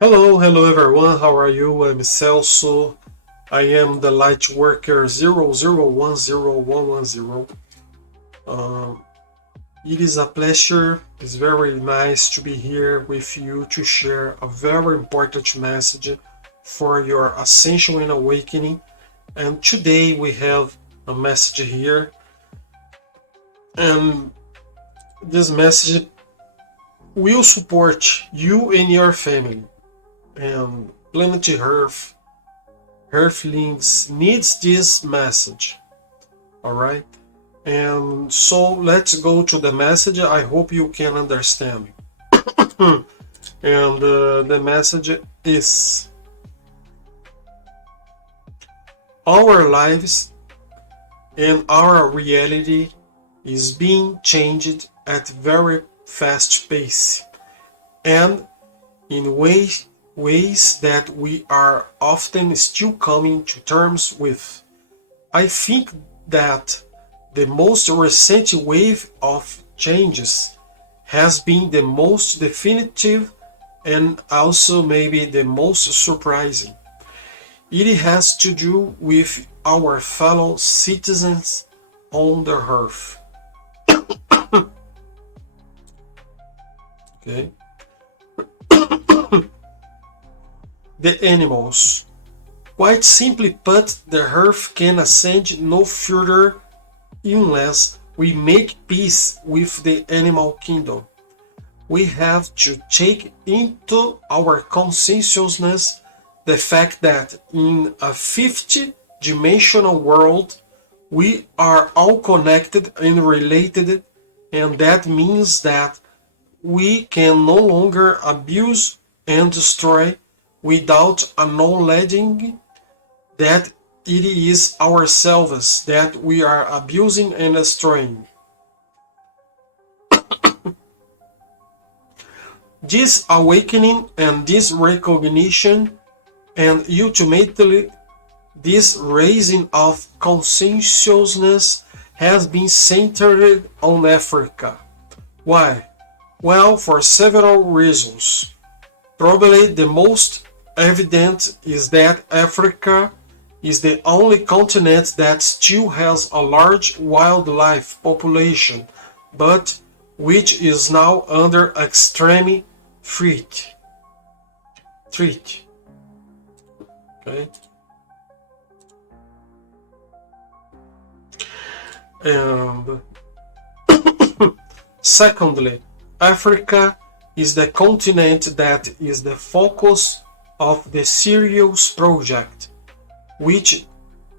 Hello everyone, how are you? I'm Celso. I am the Lightworker 00101110. Um, it is a pleasure, it's very nice to be here with you to share a very important message for your Ascension and Awakening. And today we have a message here, and this message will support you and your family. And Planet Earth Felines needs this message. All right. And so let's go to the message. I hope you can understand. and The message is: our lives and our reality is being changed at very fast pace and in ways that we are often still coming to terms with. I think that the most recent wave of changes has been the most definitive and also maybe the most surprising. It has to do with our fellow citizens on the earth. Okay? The animals. Quite simply put, the earth can ascend no further unless we make peace with the animal kingdom. We have to take into our consciousness the fact that in a fifth dimensional world, we are all connected and related, and that means that we can no longer abuse and destroy without acknowledging that it is ourselves that we are abusing and destroying. This awakening and this recognition and ultimately this raising of consciousness has been centered on Africa. Why? Well, for several reasons. Probably the most evident is that Africa is the only continent that still has a large wildlife population, but which is now under extreme threat. Okay. And secondly, Africa is the continent that is the focus of the Sirius project, which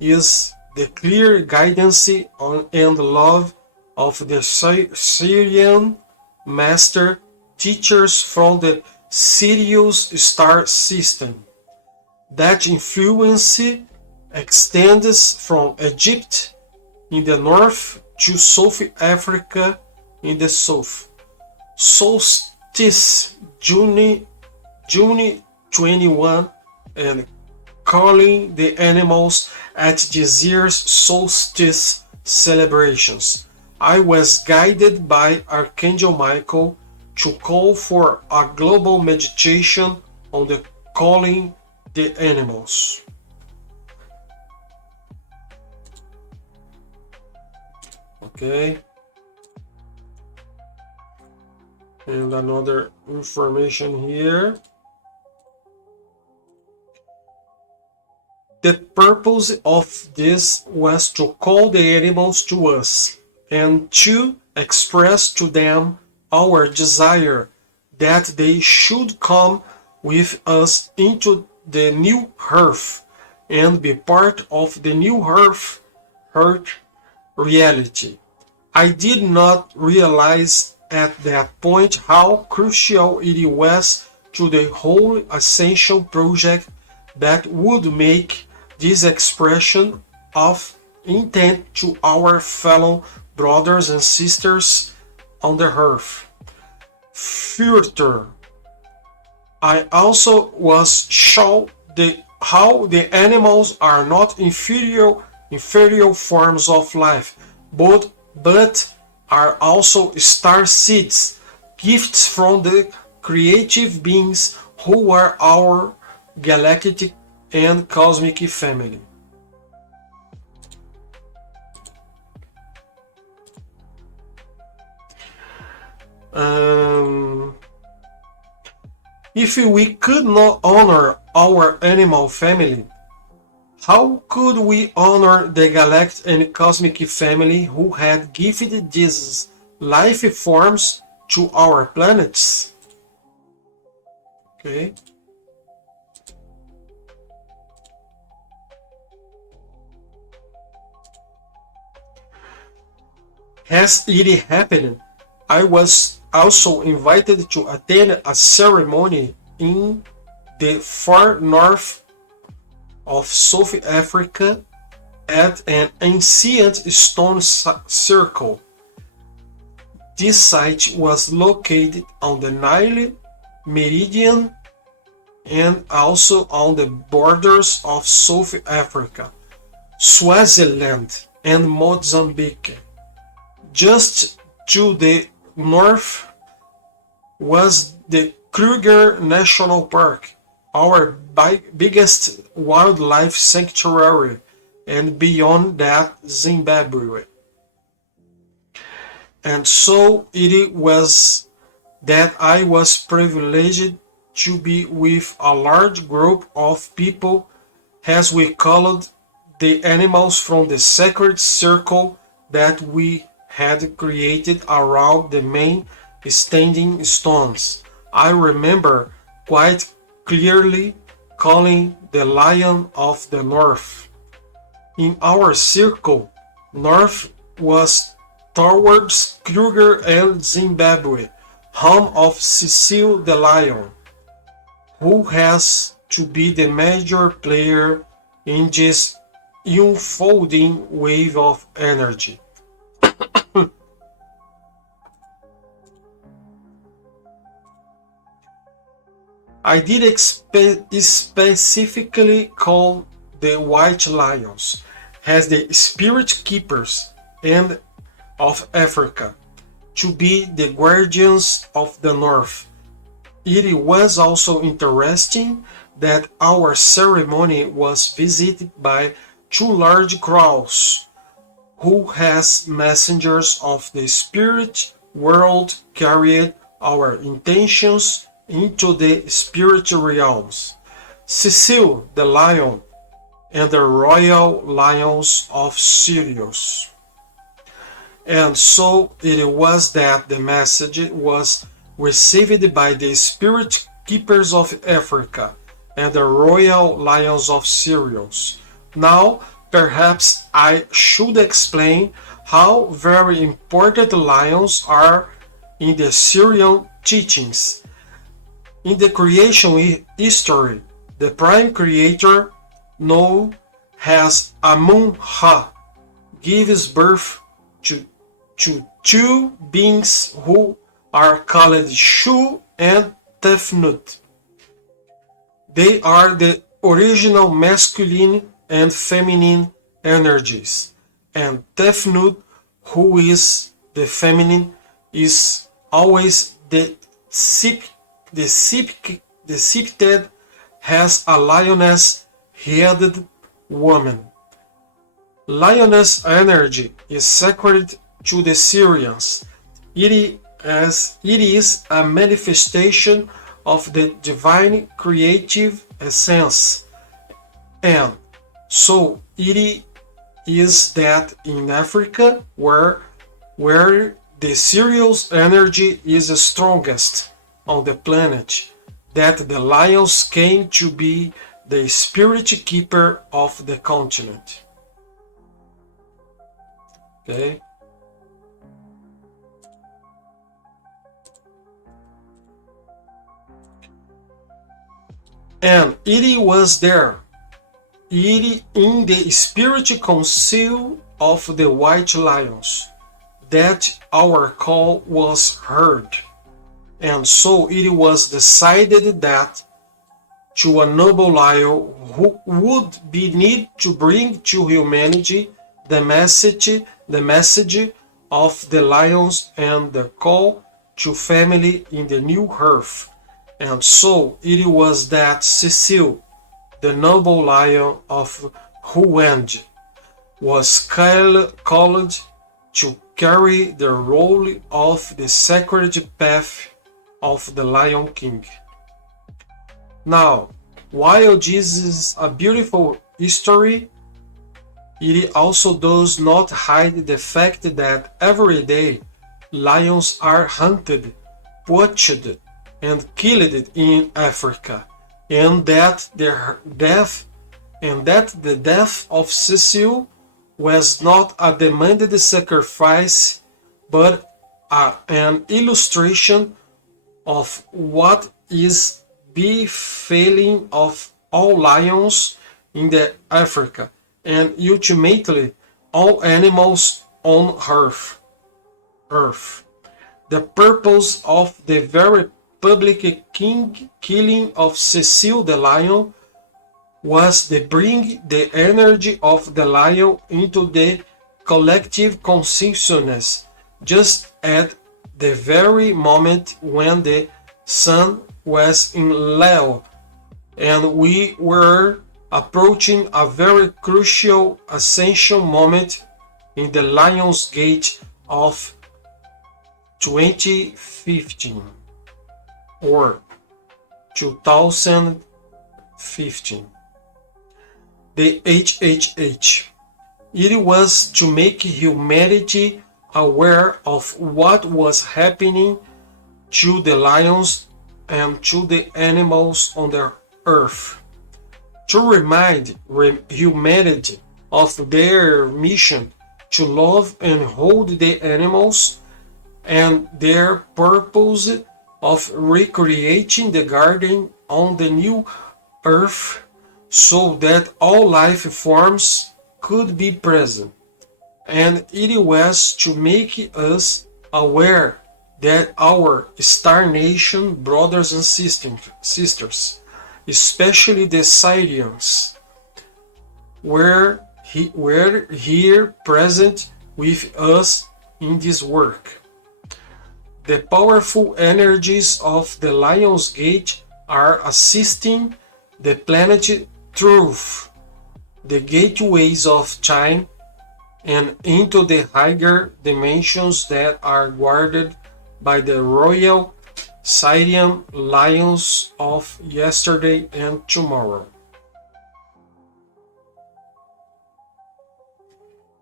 is the clear guidance and love of the Syrian master teachers from the Sirius star system. That influence extends from Egypt in the north to South Africa in the south. Solstice June 21 and calling the animals at this year's solstice celebrations. I was guided by Archangel Michael to call for a global meditation on the calling the animals. Okay. And another information here. The purpose of this was to call the animals to us and to express to them our desire that they should come with us into the new earth and be part of the new earth reality. I did not realize at that point how crucial it was to the whole Ascension project that would make this expression of intent to our fellow brothers and sisters on the earth. Further, I also was shown how the animals are not inferior forms of life, but are also star seeds, gifts from the creative beings who are our galactic and cosmic family. Um, if we could not honor our animal family, how could we honor the galactic and cosmic family who had gifted these life forms to our planets? Okay. As it happened, I was also invited to attend a ceremony in the far north of South Africa at an ancient stone circle. This site was located on the Nile meridian and also on the borders of South Africa, Swaziland, and Mozambique. Just to the north was the Kruger National Park, our biggest wildlife sanctuary, and beyond that, Zimbabwe. And so it was that I was privileged to be with a large group of people, as we called the animals from the sacred circle that we had created around the main standing stones. I remember quite clearly calling the Lion of the North. In our circle, North was towards Kruger and Zimbabwe, home of Cecil the Lion, who has to be the major player in this unfolding wave of energy. I did specifically call the White Lions as the spirit keepers and of Africa to be the guardians of the North. It was also interesting that our ceremony was visited by two large crows, who as messengers of the spirit world carried our intentions into the spiritual realms. Cecil the Lion and the Royal Lions of Sirius. And so it was that the message was received by the spirit keepers of Africa and the Royal Lions of Sirius. Now, perhaps I should explain how very important lions are in the Syrian teachings. In the creation history, the prime creator, known as Amun-Ra, gives birth to two beings who are called Shu and Tefnut. They are the original masculine and feminine energies, and Tefnut, who is the feminine, is always the depicted as a lioness-headed woman. Lioness energy is sacred to the Syrians. It is a manifestation of the divine creative essence, and so it is that in Africa where the Sirius energy is the strongest on the planet, that the lions came to be the spirit keeper of the continent. Okay. And it was there, it in the spirit council of the White Lions, that our call was heard. And so it was decided that to a noble lion who would be need to bring to humanity the message of the lions and the call to family in the new earth. And so it was that Cecile, the noble lion of Huang, was called to carry the role of the sacred path of the Lion King. Now, while this is a beautiful story, it also does not hide the fact that every day lions are hunted, poached, and killed in Africa, and that the death of Cecile was not a demanded sacrifice, but an illustration of what is befalling of all lions in the Africa, and ultimately all animals on earth. The purpose of the very public killing of Cecile the lion was to bring the energy of the lion into the collective consciousness, just at the very moment when the sun was in Leo, and we were approaching a very crucial ascension moment in the Lion's Gate of 2015 or 2015. The HHH. It was to make humanity aware of what was happening to the lions and to the animals on the earth, to remind humanity of their mission to love and hold the animals and their purpose of recreating the garden on the new earth so that all life forms could be present. And it was to make us aware that our Star Nation brothers and sisters, especially the Sirians, were here present with us in this work. The powerful energies of the Lion's Gate are assisting the planet through the gateways of time and into the higher dimensions that are guarded by the royal Sirian lions of yesterday and tomorrow.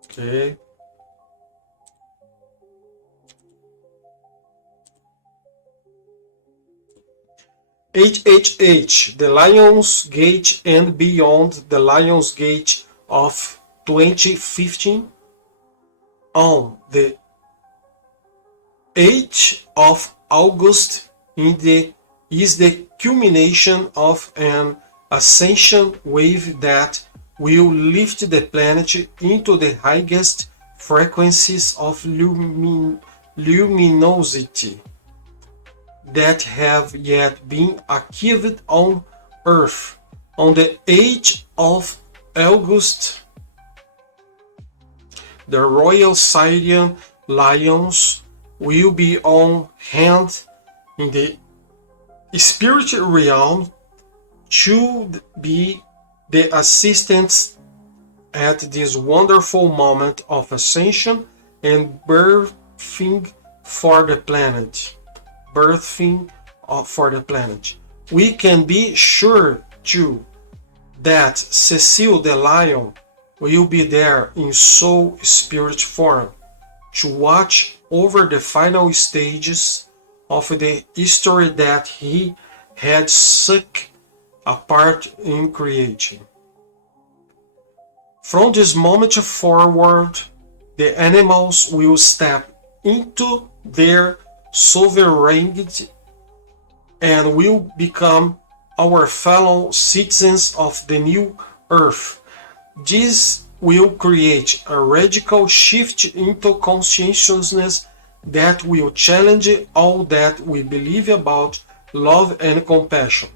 Okay. HHH, the Lion's Gate and beyond the Lion's Gate of 2015 on the 8th of August is the culmination of an ascension wave that will lift the planet into the highest frequencies of luminosity that have yet been achieved on Earth. On the 8th of August, the Royal Sirian Lions will be on hand in the spirit realm to be the assistants at this wonderful moment of ascension and birthing for the planet. We can be sure too that Cecile the Lion will be there in soul spirit form to watch over the final stages of the history that he had such a part in creating. From this moment forward, the animals will step into their sovereignty and will become our fellow citizens of the new earth. This will create a radical shift into consciousness that will challenge all that we believe about love and compassion,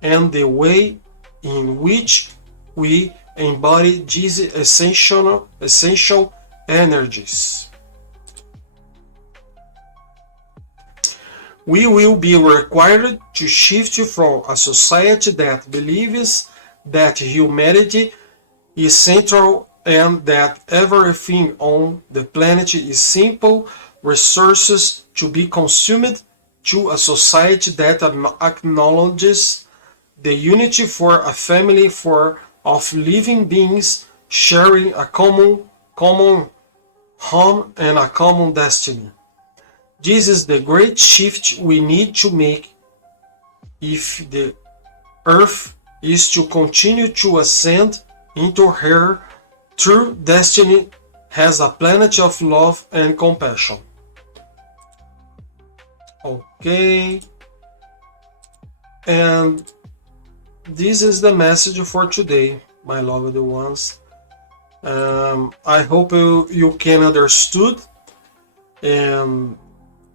and the way in which we embody these essential energies. We will be required to shift from a society that believes that humanity is central and that everything on the planet is simple resources to be consumed to a society that acknowledges the unity for a family of living beings sharing a common home and a common destiny. This is the great shift we need to make if the Earth is to continue to ascend into her true destiny as a planet of love and compassion. Okay, and this is the message for today, my loved ones. I hope you can understood, and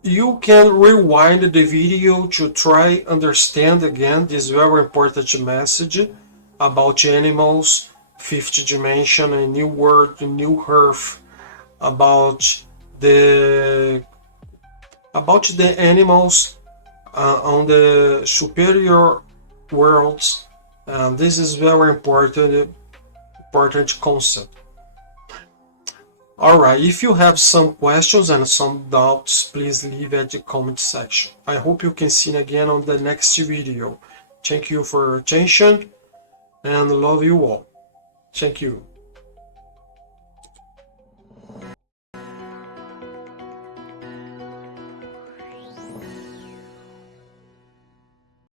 you can rewind the video to try understand again this very important message about animals, fifth dimension, a new world, a new earth, about the animals on the superior worlds. This is very important concept. Alright, if you have some questions and some doubts, please leave at the comment section. I hope you can see you again on the next video. Thank you for your attention and love you all. Thank you.